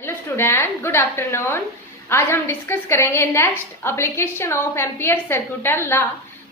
Hello student, good afternoon. आज हम discuss करेंगे next application of ampere circular law.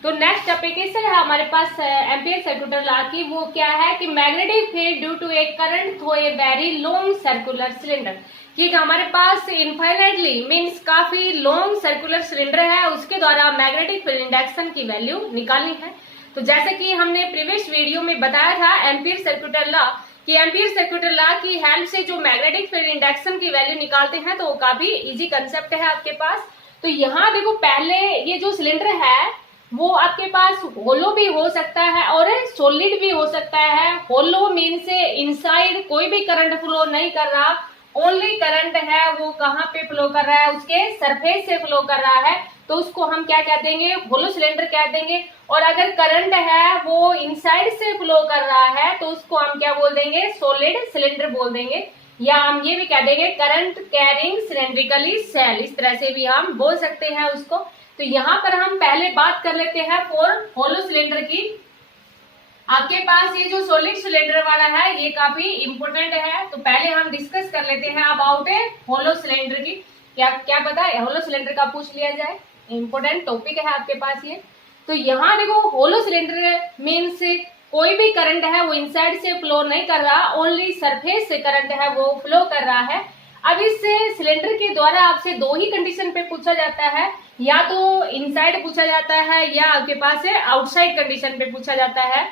तो नेक्स्ट एप्लीकेशन है हमारे पास एम्पियर सर्कुलर लॉ की। वो क्या है कि magnetic field due to a current through a very long circular cylinder. कि हमारे पास इनफाइनाइटली मींस काफी लॉन्ग सर्कुलर सिलेंडर है, उसके द्वारा मैग्नेटिक फील्ड इंडक्शन की वैल्यू निकालनी है। तो जैसे कि हमने प्रीवियस वीडियो में बताया था एम्पियर सर्कुलर लॉ कि एम्पियर सर्कुलर लॉ की हेल्प से जो मैग्नेटिक फील्ड इंडक्शन की वैल्यू निकालते हैं, तो वो काफी इजी कंसेप्ट है आपके पास। तो यहाँ देखो, पहले ये जो सिलेंडर है वो आपके पास होलो भी हो सकता है और सॉलिड भी हो सकता है। होलो मीन से इनसाइड कोई भी करंट फ्लो नहीं कर रहा, ओनली करंट है वो कहाँ पे फ्लो कर रहा है, उसके सरफेस से फ्लो कर रहा है, तो उसको हम क्या कह देंगे, होलो सिलेंडर कह देंगे। और अगर करंट है वो इनसाइड से फ्लो कर रहा है तो उसको हम क्या बोल देंगे, सॉलिड सिलेंडर बोल देंगे। या हम ये भी कह देंगे करंट कैरिंग सिलेंड्रिकली सेल, इस तरह से भी हम बोल सकते हैं उसको। तो यहाँ पर हम पहले बात कर लेते हैं फॉर होलो सिलेंडर की। आपके पास ये जो सॉलिड सिलेंडर वाला है ये काफी इंपोर्टेंट है, तो पहले हम डिस्कस कर लेते हैं अबाउट ए होलो सिलेंडर की। क्या क्या पता है होलो सिलेंडर का पूछ लिया जाए, इंपोर्टेंट टॉपिक है आपके पास ये। तो यहाँ देखो, होलो सिलेंडर मीन्स कोई भी करंट है वो इनसाइड से फ्लो नहीं कर रहा, ओनली सरफेस से करंट है वो फ्लो कर रहा है। अब इस सिलेंडर के द्वारा आपसे दो ही कंडीशन पे पूछा जाता है, या तो इनसाइड पूछा जाता है या आपके पास आउटसाइड कंडीशन पे पूछा जाता है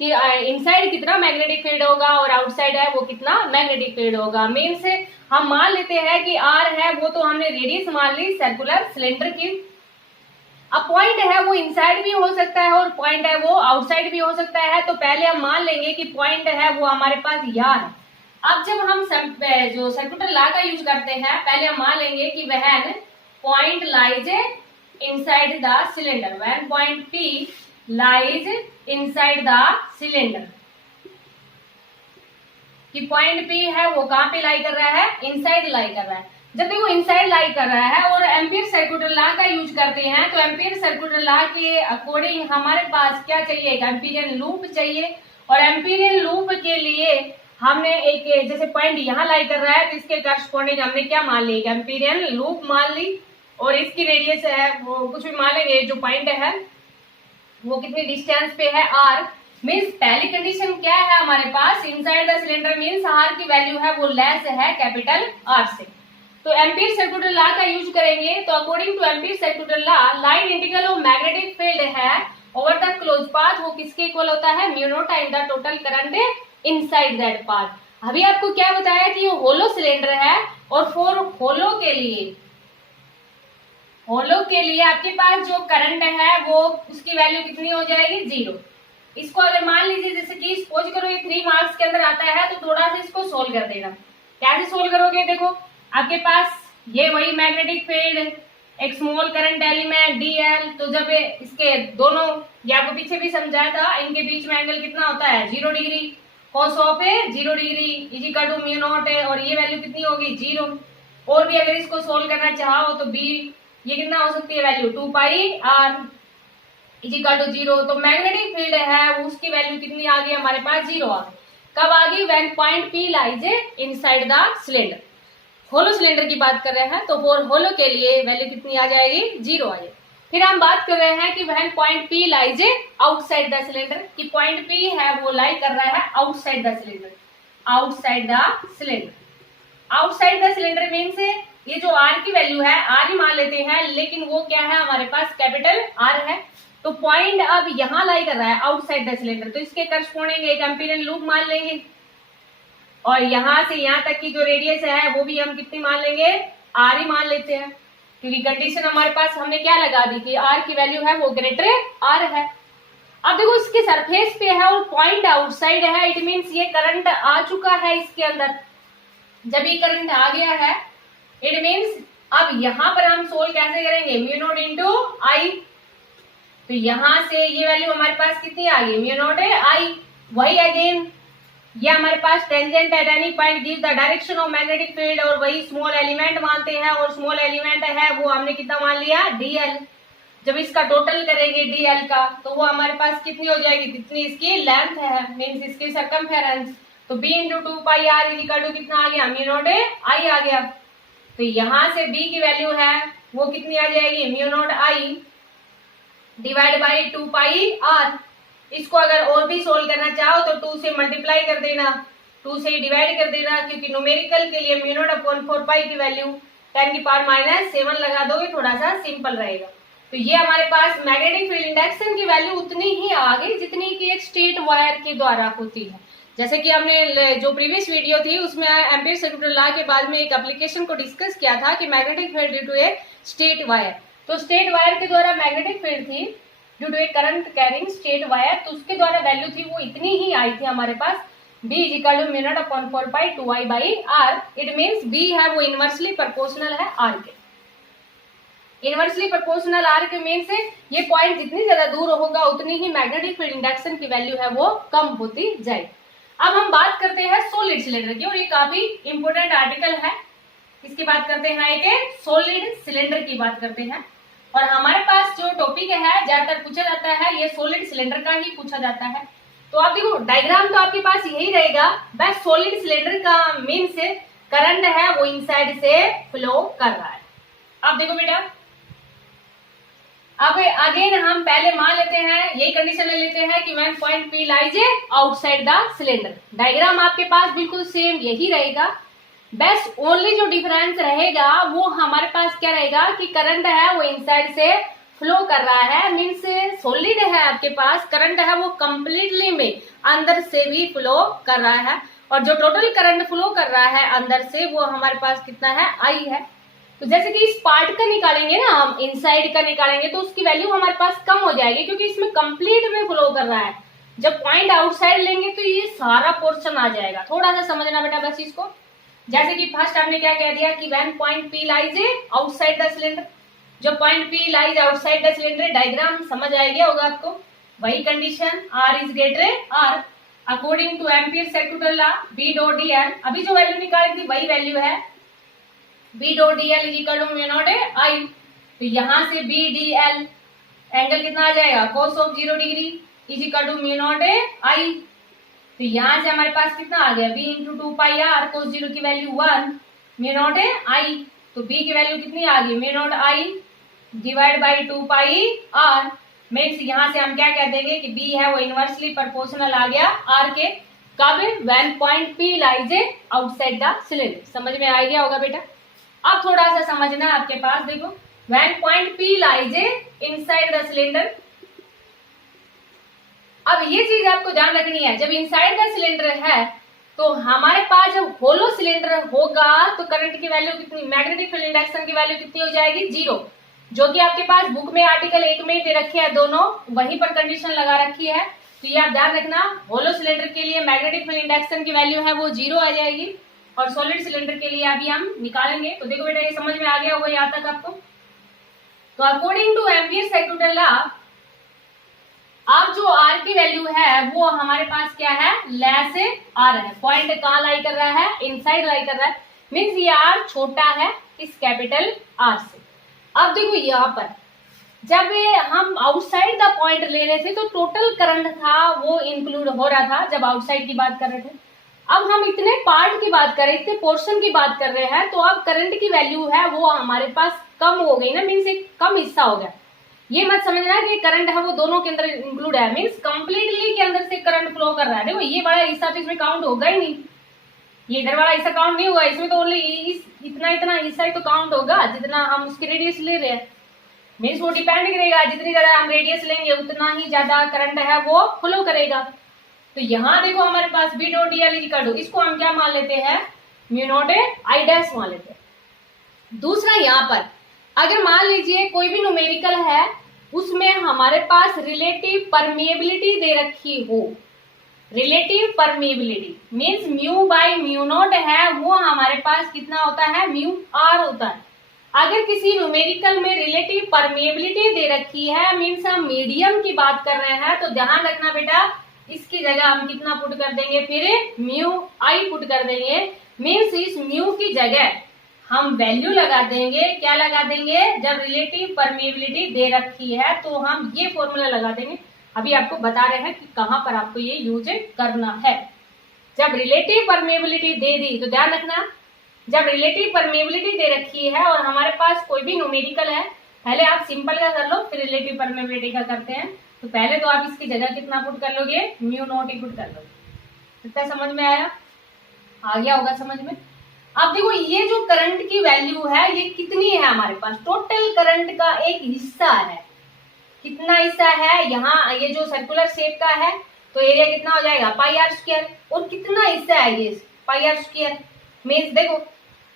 कि इनसाइड कितना मैग्नेटिक फील्ड होगा और आउटसाइड है वो कितना मैग्नेटिक फील्ड होगा। मेन से हम मान लेते हैं कि आर है वो तो हमने रेडियस मान ली सर्कुलर सिलेंडर की। अब पॉइंट है वो इनसाइड भी हो सकता है और पॉइंट है वो आउटसाइड भी हो सकता है। तो पहले हम मान लेंगे कि पॉइंट है वो हमारे पास यहाँ है। अब जब हम जो सर्कुलर लॉ का यूज करते हैं, पहले हम मान लेंगे कि वह point lies inside the cylinder, when point P lies inside the cylinder. कि पॉइंट पी है वो कहां पे लाई कर रहा है, इनसाइड लाई कर रहा है। जब देखो इनसाइड लाई कर रहा है और एम्पियर सर्कुलर लॉ का यूज करते हैं, तो एम्पियर सर्कुलर लॉ के अकॉर्डिंग हमारे पास क्या चाहिए, एक एम्पीरियन लूप चाहिए। और एम्पीरियन लूप के लिए हमने एक जैसे पॉइंट यहाँ लाई कर रहा है तो इसके करस्पॉन्डिंग हमने क्या मान ली, एक एम्पीरियन लूप मान ली। और इसकी रेडियस है वो कुछ भी मान लेंगे, जो पॉइंट है वो कितनी डिस्टेंस पे है, आर। मीन्स पहली कंडीशन क्या है हमारे पास, inside the cylinder means R की वैल्यू है वो लेस है कैपिटल आर से। तो एम्पियर सर्कुलर लॉ का यूज करेंगे। तो according to Ampere circular law, line integral of magnetic field है ओवर द क्लोज पाथ वो किसके इक्वल होता है, mu naught time the total current inside that path. अभी आपको क्या बताया कि ये होलो सिलेंडर है और फॉर होलो के लिए आपके पास जो करंट है वो उसकी वैल्यू कितनी हो जाएगी, 0। इसको अगर मान लीजिए जैसे कि सपोज करो ये 3 मार्क्स के अंदर आता है, तो थोड़ा सा इसको सोल्व कर देना। कैसे सोल्व करोगे, देखो आपके पास ये वही मैग्नेटिक फील्ड, एक स्मॉल करंट एलिमेंट डीएल। तो जब इसके दोनों, ये आपको पीछे भी समझाया था, इनके बीच में एंगल कितना होता है, 0 degree. Cos of 0 degree is equal to mu naught है, और ये वैल्यू कितनी होगी, 0। और भी अगर इसको सोल्व करना चाहो तो बी ये कितना हो सकती है value, 2 pi are is equal to 0। तो मैग्नेटिक फील्ड है उसकी वैल्यू कितनी आ गई हमारे पास, 0 आ गई। कब आ गई, when point P lies inside the cylinder. Hollow cylinder की बात कर रहे हैं, तो फॉर होलो के लिए वैल्यू कितनी आ जाएगी, 0 आ जाएगी। फिर हम बात कर रहे हैं कि when point P lies outside the cylinder, कि पॉइंट पी है वो लाई कर रहा है outside the cylinder, outside the cylinder. Outside the cylinder means ये जो आर की वैल्यू है, आर ही मान लेते हैं, लेकिन वो क्या है हमारे पास कैपिटल आर है। तो पॉइंट अब यहाँ लाई कर रहा है आउटसाइड द सिलेंडर, तो इसके करस्पॉन्डिंग एक एम्पीरियन लूप मान लेंगे। और यहाँ से यहाँ तक की जो रेडियस है वो भी हम कितनी मान लेंगे, आर ही मान लेते हैं, क्योंकि कंडीशन हमारे पास हमने क्या लगा दी कि आर की वैल्यू है वो ग्रेटर आर है। अब देखो इसके सरफेस पे है और पॉइंट आउटसाइड है, इट मीन्स ये करंट आ चुका है इसके अंदर। जब ये करंट आ गया है इट मीन्स अब यहाँ पर हम सोल्व कैसे करेंगे, म्यू नॉट इंटू आई। तो यहाँ से ये वैल्यू हमारे पास कितनी आ गई, म्यू नॉट आई। वही अगेन ये हमारे पास tangent at any point give the direction of magnetic field, और वही स्मॉल एलिमेंट मानते हैं, और स्मॉल एलिमेंट है वो हमने कितना मान लिया, डीएल। जब इसका टोटल करेंगे डीएल का, तो वो हमारे पास कितनी हो जाएगी, कितनी इसकी लेंथ है, मीन्स इसकी सर्कमफेरेंस। तो b into two pi are is equal to कितना आ गया, म्यू नॉट आई आ गया। तो यहां से b की वैल्यू है वो कितनी आ जाएगी, mu naught I divide by two pi r. इसको अगर और भी सोल्व करना चाहो तो 2 से मल्टीप्लाई कर देना, 2 से डिवाइड कर देना, क्योंकि न्यूमेरिकल के लिए म्यू नॉट अपॉन 4 पाई की वैल्यू 10 की पावर माइनस 7 लगा दोगे, थोड़ा सा सिंपल रहेगा। तो ये हमारे पास मैग्नेटिक फील्ड इंडक्शन की वैल्यू उतनी ही आ गई जितनी कि एक स्ट्रेट वायर के द्वारा होती है। जैसे कि हमने जो प्रीवियस वीडियो थी उसमें एम्पीयर सर्कुलर लॉ के बाद में एक एप्लीकेशन को डिस्कस किया था कि magnetic field due to a straight wire, तो स्ट्रेट वायर के द्वारा मैग्नेटिक फील्ड थी due to a current carrying straight wire, तो उसके द्वारा वैल्यू थी वो इतनी ही आई थी हमारे पास, b is equal to mu naught upon 4 pi 2i by r। It means b है वो इनवर्सली प्रोपोर्शनल है r के, इनवर्सली प्रोपोर्शनल r के मीन से ये पॉइंट जितनी ज्यादा दूर होगा उतनी ही मैग्नेटिक फील्ड इंडक्शन की वैल्यू है वो कम होती जाएगी। अब हम बात करते हैं सॉलिड सिलेंडर की, और ये काफी इंपोर्टेंट आर्टिकल है। इसकी बात करते हैं, एक सॉलिड सिलेंडर की बात करते हैं, और हमारे पास जो टॉपिक है ज्यादातर पूछा जाता है ये सॉलिड सिलेंडर का ही पूछा जाता है। तो आप देखो डायग्राम तो आपके पास यही रहेगा, बस सॉलिड सिलेंडर का मीन से करंट है वो इनसाइड से फ्लो कर रहा है। अब देखो बेटा, अब अगेन हम पहले मान लेते हैं, यही कंडीशन ले लेते हैं कि when point P lies outside the cylinder. Diagram आपके पास बिल्कुल सेम यही रहेगा, बस ओनली जो डिफरेंस रहेगा वो हमारे पास क्या रहेगा कि करंट है वो इनसाइड से फ्लो कर रहा है, मीन्स सॉलिड है आपके पास, करंट है वो कंप्लीटली में अंदर से भी फ्लो कर रहा है, और जो टोटल करंट फ्लो कर रहा है अंदर से वो हमारे पास कितना है, आई है। तो जैसे कि इस पार्ट का निकालेंगे ना हम, इनसाइड का निकालेंगे तो उसकी वैल्यू हमारे पास कम हो जाएगी, क्योंकि इसमें कंप्लीट में फ्लो कर रहा है। जब पॉइंट आउटसाइड लेंगे तो ये सारा पोर्शन आ जाएगा। थोड़ा सा समझना बेटा बस इसको। जैसे कि फर्स्ट हमने क्या कह दिया कि when point P lies outside the cylinder, जो point P lies outside the cylinder, diagram समझ आ गया होगा आपको। वही condition R is greater R according to Ampere circular law B dot dl। अभी जो वैल्यू निकाली थी वही वैल्यू है, B dot dl is equal to mu naught I। तो यहां से B dl एंगल कितना आ जाएगा, cos of 0 degree is equal to mu naught I। तो यहां से हमारे पास कितना आ गया, b into two pi r, cos 0 की वैल्यू 1 म्यू नॉट I। तो b की वैल्यू कितनी आ गई, mu naught I divide by 2 pi r। Means यहां से हम क्या कह देंगे कि b है वो इनवर्सली प्रोपोर्शनल आ गया r के, कब, when point P lies outside the cylinder. समझ में आ गया होगा बेटा। अब थोड़ा सा समझना आपके पास, देखो when point P lies inside the cylinder. अब ये चीज आपको ध्यान रखनी है, जब इनसाइड द सिलेंडर है तो हमारे पास जब होलो सिलेंडर होगा तो करंट की वैल्यू कितनी, मैग्नेटिक फील्ड इंडक्शन की वैल्यू कितनी हो जाएगी, 0, जो कि आपके पास बुक में आर्टिकल 1 में दे रखे हैं, दोनों वहीं पर कंडीशन लगा रखी है। तो ये आप ध्यान रखना, होलो सिलेंडर के लिए मैग्नेटिक फील्ड इंडक्शन की वैल्यू है वो 0 आ जाएगी, और सॉलिड सिलेंडर के लिए अभी हम निकालेंगे। तो देखो बेटा ये समझ में आ गया होगा यहाँ तक आपको। तो according to Ampere circular law, अब जो R की वैल्यू है वो हमारे पास क्या है, लेस R है। पॉइंट कहाँ लाई कर रहा है, इनसाइड लाई कर रहा है, मीन्स ये R छोटा है इस कैपिटल R से। अब देखो यहाँ पर जब हम आउटसाइड द पॉइंट ले रहे थे तो टोटल करंट था वो इंक्लूड हो रहा था जब आउटसाइड की बात कर रहे थे। अब हम इतने पार्ट की बात कर रहे हैं, इतने पोर्शन की बात कर रहे हैं, तो अब करंट की वैल्यू है वो हमारे पास कम हो गई ना, मीन्स एक कम हिस्सा हो गया। ये मत समझना कि करंट है वो दोनों के अंदर इंक्लूड है, मीन्स कंप्लीटली के अंदर से करंट फ्लो कर रहा है। देखो ये बड़ा हिस्सा तो इसमें काउंट होगा ही नहीं, ये इधर वाला हिस्सा काउंट नहीं होगा, इसमें तो ओनली इतना इतना हिस्सा ही तो काउंट होगा जितना हम उसकी रेडियस ले रहे हैं। मीन्स वो डिपेंड करेगा, जितनी ज्यादा हम रेडियस लेंगे उतना ही ज्यादा करंट है वो फ्लो करेगा। तो यहाँ देखो हमारे पास B dot dl is equal to, इसको हम क्या मान लेते हैं, म्यू नॉट I डैश मान लेते हैं। दूसरा यहाँ पर अगर मान लीजिए कोई भी न्यूमेरिकल है उसमें हमारे पास रिलेटिव परमिएबिलिटी दे रखी हो, relative permeability means mu by mu naught है वो हमारे पास कितना होता है, म्यू R होता है। अगर किसी न्यूमेरिकल में रिलेटिव परमिएबिलिटी दे रखी है, मीन्स हम मीडियम की बात कर रहे हैं, तो ध्यान रखना बेटा इसकी जगह हम कितना पुट कर देंगे, फिर म्यू I पुट कर देंगे। मीन्स इस म्यू की जगह हम वैल्यू लगा देंगे, क्या लगा देंगे, जब रिलेटिव परमिएबिलिटी दे रखी है तो हम ये फॉर्मूला लगा देंगे। अभी आपको बता रहे हैं कि कहां पर आपको ये यूज करना है। जब रिलेटिव परमेबिलिटी दे दी तो ध्यान रखना, जब रिलेटिव परमेबिलिटी दे रखी है और हमारे पास कोई भी न्यूमेरिकल है, पहले आप सिंपल का कर लो फिर रिलेटिव परमेबिलिटी का करते हैं। तो पहले तो आप इसकी जगह कितना पुट कर लोगे, म्यू नॉट ही पुट कर लोगे। इतना समझ में आया, आ गया होगा समझ में। अब देखो ये जो करंट की वैल्यू है ये कितनी है हमारे पास, टोटल करंट का एक हिस्सा है। कितना हिस्सा है, यहाँ ये जो सर्कुलर शेप का है तो एरिया कितना हो जाएगा पाई आर स्क्वायर, और कितना हिस्सा है ये पाई आर स्क्वायर। मीन्स देखो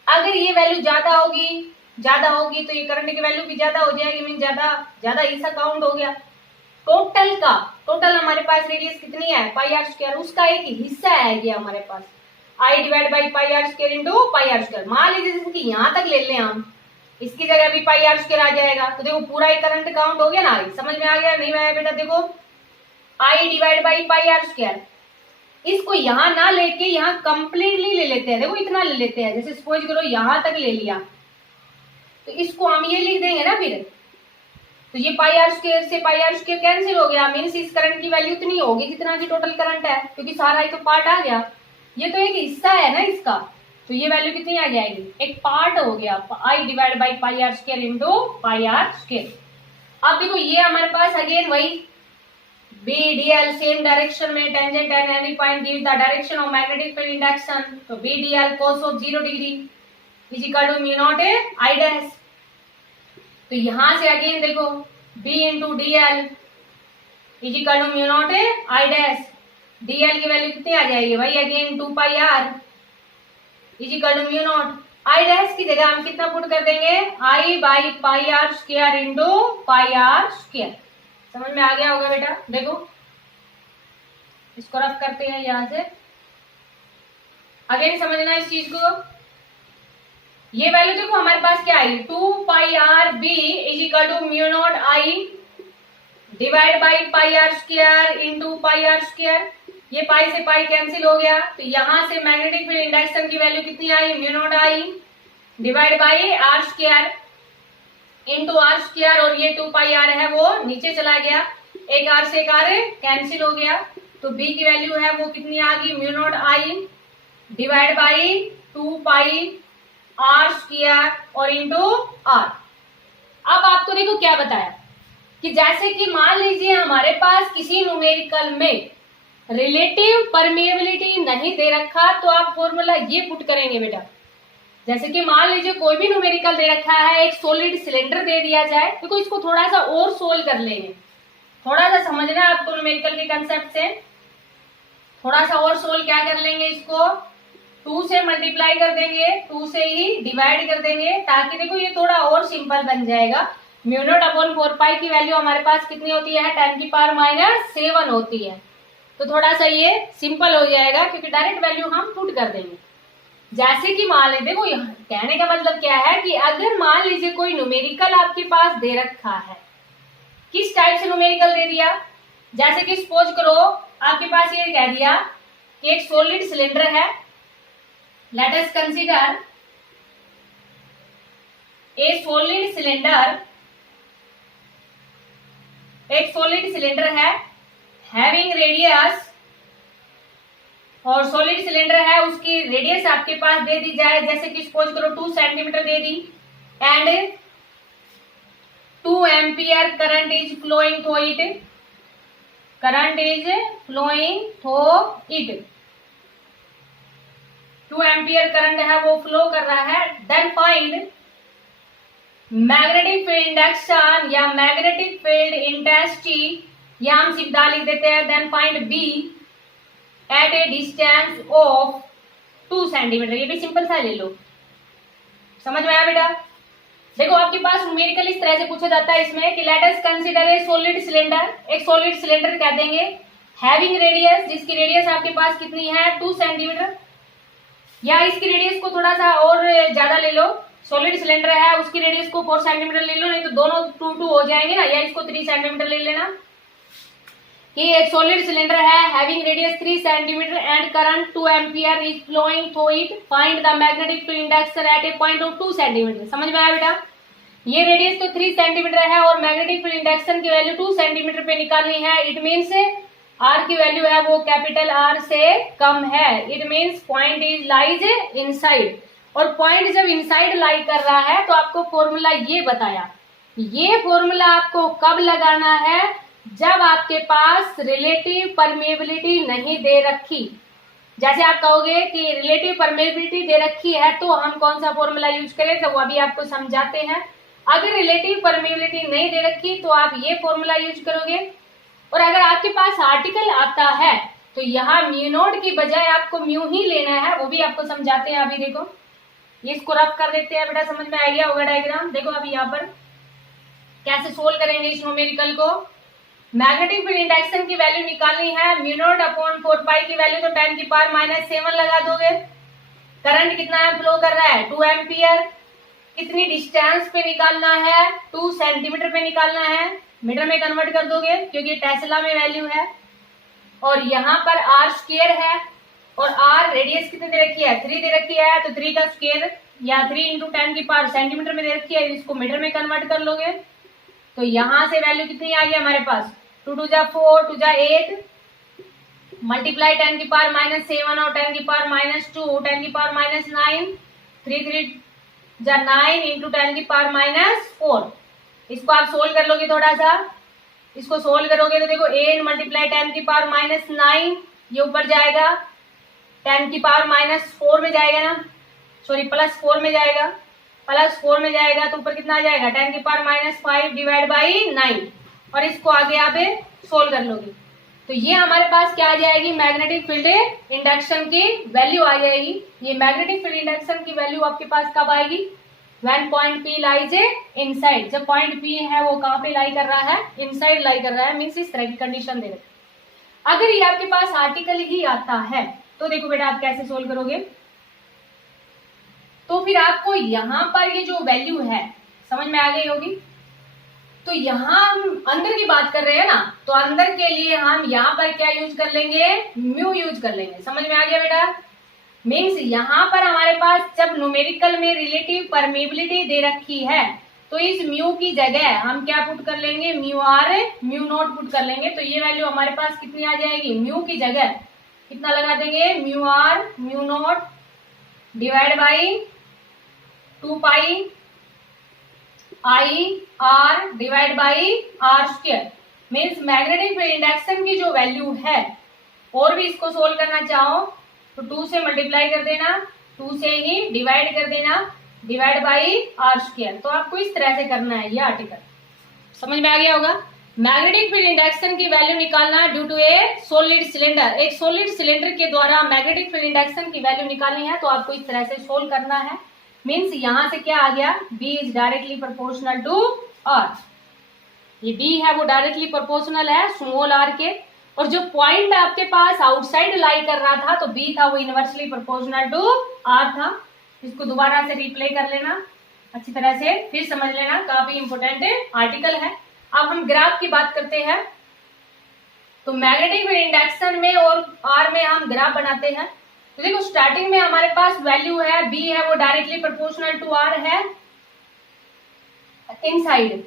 अगर ये वैल्यू ज्यादा होगी तो ये करंट की वैल्यू भी ज्यादा हो जाएगी, मीन ज्यादा हिस्सा काउंट हो गया। टोटल हमारे पास रेडियस कितनी है पाई आर स्क्वायर, उसका एक हिस्सा है ये हमारे पास I divide by pi are square into pi are square. मान लीजिए जैसे कि यहाँ तक ले लें हम, इसकी जगह भी पाई आर स्क्वायर आ जाएगा, तो देखो पूरा ही करंट काउंट हो गया ना। समझ में आ गया नहीं आया बेटा, देखो I divide by pi are square, इसको यहाँ ना लेके यहाँ कंप्लीटली ले लेते हैं। देखो इतना ले लेते हैं, जैसे सपोज करो यहाँ तक ले लिया तो इसको हम ये लिख देंगे ना फिर, तो ये पाई आर स्क्वायर से पाई आर स्क्वायर कैंसिल हो गया, मीन्स इस करंट की वैल्यू इतनी होगी जितना की टोटल करंट है, क्योंकि सारा ही तो पार्ट आ गया, ये तो एक हिस्सा है ना इसका, तो ये वैल्यू कितनी आ जाएगी, एक पार्ट हो गया I divide by pi are square into pi are square. अब देखो ये हमारे पास अगेन वही B D L same direction में tangent and any point give the direction of magnetic field induction, तो B D L cos of 0 degree is equal to mu naught I dash. तो यहां से अगेन देखो b into D L is equal to mu naught I dash, D L की value कितनी आ जाएगी भाई again 2 pi are is equal to mu naught I dash की जगह हम कितना पुट कर देंगे I by pi are square into pi are square. समझ में आ गया होगा बेटा, देखो इसको रफ करते हैं यहां से, अगेन समझना इस चीज को। ये वैल्यू देखो हमारे पास क्या I 2 pi R B is equal to mu naught I divide by pi are square into pi are square. ये पाई से पाई कैंसिल हो गया, तो यहां से मैग्नेटिक फील्ड इंडक्शन की वैल्यू कितनी आई mu naught I divide by are square into R square, और ये 2 पाई आर है वो नीचे चला गया, एक आर से एक आर कैंसिल हो गया, तो बी की वैल्यू है वो कितनी आ गई mu naught I divide by 2 pi are square और इंटू आर। अब आपको देखो क्या बताया कि जैसे कि मान लीजिए हमारे पास किसी न्यूमेरिकल में रिलेटिव परमेबिलिटी नहीं दे रखा, तो आप फॉर्मूला ये पुट करेंगे बेटा। जैसे कि मान लीजिए कोई भी न्यूमेरिकल दे रखा है, एक सॉलिड सिलेंडर दे दिया जाए, देखो इसको थोड़ा सा और सोल्व कर लेंगे, थोड़ा सा समझना है आपको न्यूमेरिकल के कंसेप्ट से, थोड़ा सा और सोल्व क्या कर लेंगे, इसको 2 से मल्टीप्लाई कर देंगे, 2 से ही डिवाइड कर देंगे, ताकि देखो ये थोड़ा और सिंपल बन जाएगा। म्यू नॉट अपॉन 4 पाई की वैल्यू हमारे पास कितनी होती है 10 की पावर -7 होती है, तो थोड़ा सा ये सिंपल हो जाएगा क्योंकि डायरेक्ट वैल्यू हम पुट कर देंगे। जैसे कि मान लीजिए, देखो कहने का मतलब क्या है कि अगर मान लीजिए कोई न्यूमेरिकल आपके पास दे रखा है, किस टाइप से न्यूमेरिकल दे दिया, जैसे कि सपोज करो आपके पास ये कह दिया कि एक सॉलिड सिलेंडर है, let us consider a solid cylinder, एक सॉलिड सिलेंडर है हैविंग रेडियस, और सॉलिड सिलेंडर है उसकी रेडियस आपके पास दे दी जाए, जैसे कि सपोज करो 2 सेंटीमीटर दे दी, and 2 ampere current is flowing through it, current is flowing through it, 2 ampere current है वो फ्लो कर रहा है। Then find magnetic field induction या मैग्नेटिक फील्ड इंटेंसिटी, या हम सीधा लिख देते हैं, then find B at a distance of 2 centimetre, ये भी सिंपल सा ले लो। समझ में आया बेटा? देखो आपके पास न्यूमेरिकल इस तरह से पूछा जाता है इसमें कि let us consider a solid cylinder, एक सॉलिड सिलेंडर कह देंगे हैविंग रेडियस, जिसकी रेडियस आपके पास कितनी है 2 सेंटीमीटर, या इसकी रेडियस को थोड़ा सा और ज्यादा ले लो, सॉलिड सिलेंडर है उसकी रेडियस को 4 सेंटीमीटर ले लो, नहीं तो दोनों 2 हो जाएंगे ना, या इसको 3 सेंटीमीटर ले लेना, कि एक सॉलिड सिलेंडर है having radius 3 centimetre and current 2 ampere is flowing through it, find the magnetic field induction at a point of 2 centimetre. समझ में आया बेटा? ये रेडियस तो 3 सेंटीमीटर है और मैग्नेटिक फील्ड इंडक्शन की वैल्यू 2 सेंटीमीटर पे निकालनी है। इट मीन्स आर की वैल्यू है वो कैपिटल आर से कम है, it means point is lies inside. और पॉइंट जब इनसाइड लाई कर रहा है तो आपको फॉर्मूला ये बताया, ये फॉर्मूला आपको कब लगाना है, जब आपके पास रिलेटिव परमेबिलिटी नहीं दे रखी। जैसे आप कहोगे कि रिलेटिव परमेबिलिटी दे रखी है तो हम कौन सा फॉर्मूला यूज करें, तो वो अभी आपको समझाते हैं। अगर रिलेटिव परमेबिलिटी नहीं दे रखी तो आप ये फॉर्मूला यूज करोगे। और अगर आपके पास आर्टिकल आता है तो यहाँ म्यू नॉट की बजाय आपको म्यू ही लेना है, वो भी आपको समझाते हैं। अभी देखो ये इसको रफ कर देते हैं बेटा, समझ में आ गया होगा डायग्राम। देखो अभी यहाँ पर कैसे सोल्व करेंगे इस न्यूमेरिकल को। मैग्नेटिक फील्ड इंडक्शन की वैल्यू निकालनी है, म्यू नॉट अपॉन 4 पाई की वैल्यू तो 10 की पावर -7 लगा दोगे। करंट कितना है फ्लो कर रहा है 2 एम्पियर। कितनी डिस्टेंस पे निकालना है 2 सेंटीमीटर पे निकालना है, मीटर में कन्वर्ट कर दोगे क्योंकि टेस्ला में वैल्यू है। और यहाँ पर आर स्क्वायर है और आर रेडियस कितने दे रखी है 3 दे रखी है, तो 3 का स्क्वायर या 3 × 10 की पावर सेंटीमीटर में दे रखी है, इसको मीटर में कन्वर्ट कर लोगे। तो यहां से वैल्यू कितनी आ गई हमारे पास 2 2 जा 4 2 जा 8 मल्टीप्लाई 10 की पावर -7 और 10 की पावर -2 10 की पावर -9 3 3 जा 9 इंटू 10 की पावर -4। इसको आप सोल्व कर लोगे, थोड़ा सा इसको सोल्व करोगे तो देखो 8 मल्टीप्लाई 10 की पावर -9 ये ऊपर जाएगा, 10 की पावर -4 में जाएगा ना, सॉरी +4 में जाएगा, +4 में जाएगा तो ऊपर कितना आ जाएगा 10 की पावर -5 डिवाइड बाई 9। और इसको आगे आप सोल्व कर लोगे तो ये हमारे पास क्या आ जाएगी, मैग्नेटिक फील्ड इंडक्शन की वैल्यू आ जाएगी। ये मैग्नेटिक फील्ड इंडक्शन की वैल्यू आपके पास कब आएगी, when point P lies inside. जब पॉइंट P है वो कहाँ पे लाई कर रहा है, इनसाइड लाई कर रहा है, मीन्स इस तरह की कंडीशन दे रखी। अगर ये आपके पास आर्टिकल ही आता है तो देखो बेटा आप कैसे सोल्व करोगे। तो फिर आपको यहाँ पर ये जो वैल्यू है समझ में आ गई होगी। तो यहाँ हम अंदर की बात कर रहे हैं ना, तो अंदर के लिए हम यहाँ पर क्या यूज कर लेंगे, म्यू यूज कर लेंगे। समझ में आ गया बेटा। मीन्स यहाँ पर हमारे पास जब न्यूमेरिकल में रिलेटिव परमेबिलिटी दे रखी है तो इस म्यू की जगह हम क्या पुट कर लेंगे, mu r mu naught put कर लेंगे। तो ये वैल्यू हमारे पास कितनी आ जाएगी, म्यू की जगह कितना लगा देंगे, mu r mu naught divide by 2 pi I r divide by are square. Means magnetic field induction की जो वैल्यू है, और भी इसको सोल्व करना चाहो तो 2 से मल्टीप्लाई कर देना, 2 से ही डिवाइड कर देना, डिवाइड बाई आर स्क्वायर। तो आपको इस तरह से करना है, ये आर्टिकल समझ में आ गया होगा। मैग्नेटिक फील्ड इंडक्शन की वैल्यू निकालना due to a solid cylinder. एक सॉलिड सिलेंडर के द्वारा मैग्नेटिक फील्ड इंडक्शन की वैल्यू निकालनी है, तो आपको इस तरह से सोल्व करना है। मीन्स यहां से क्या आ गया, B is directly proportional to R। ये B है वो डायरेक्टली प्रोपोर्शनल है स्मॉल r के, और जो पॉइंट आपके पास आउटसाइड लाई कर रहा था तो B था वो इनवर्सली प्रोपोर्शनल टू R था। इसको दोबारा से रिप्ले कर लेना अच्छी तरह से, फिर समझ लेना, काफी इंपोर्टेंट आर्टिकल है। अब हम ग्राफ की बात करते हैं। तो मैग्नेटिक फील्ड इंडक्शन में और R में हम ग्राफ बनाते हैं। तो देखो स्टार्टिंग में हमारे पास वैल्यू है B है वो डायरेक्टली प्रोपोर्शनल टू R है इनसाइड,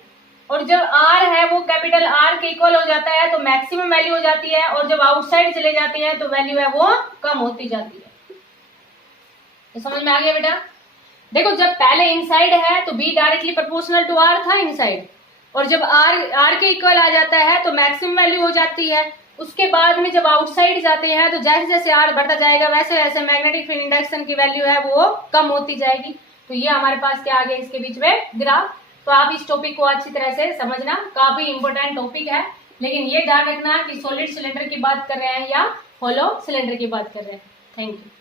और जब R है वो कैपिटल R के इक्वल हो जाता है तो मैक्सिमम वैल्यू हो जाती है, और जब आउटसाइड चले जाते हैं तो वैल्यू है वो कम होती जाती है। तो समझ में आ गया बेटा। देखो जब पहले इनसाइड है तो B directly proportional to R था इनसाइड, और जब R के इक्वल आ जाता है तो मैक्सिमम वैल्यू हो जाती है। उसके बाद में जब आउटसाइड जाते हैं तो जैसे जैसे R बढ़ता जाएगा वैसे वैसे मैग्नेटिक फील्ड इंडक्शन की वैल्यू है वो कम होती जाएगी। तो ये हमारे पास क्या आ गया इसके बीच में ग्राफ। तो आप इस टॉपिक को अच्छी तरह से समझना, काफी इंपॉर्टेंट टॉपिक है। लेकिन ये ध्यान रखना कि सॉलिड सिलेंडर की बात कर रहे हैं या होलो सिलेंडर की बात कर रहे हैं। Thank you.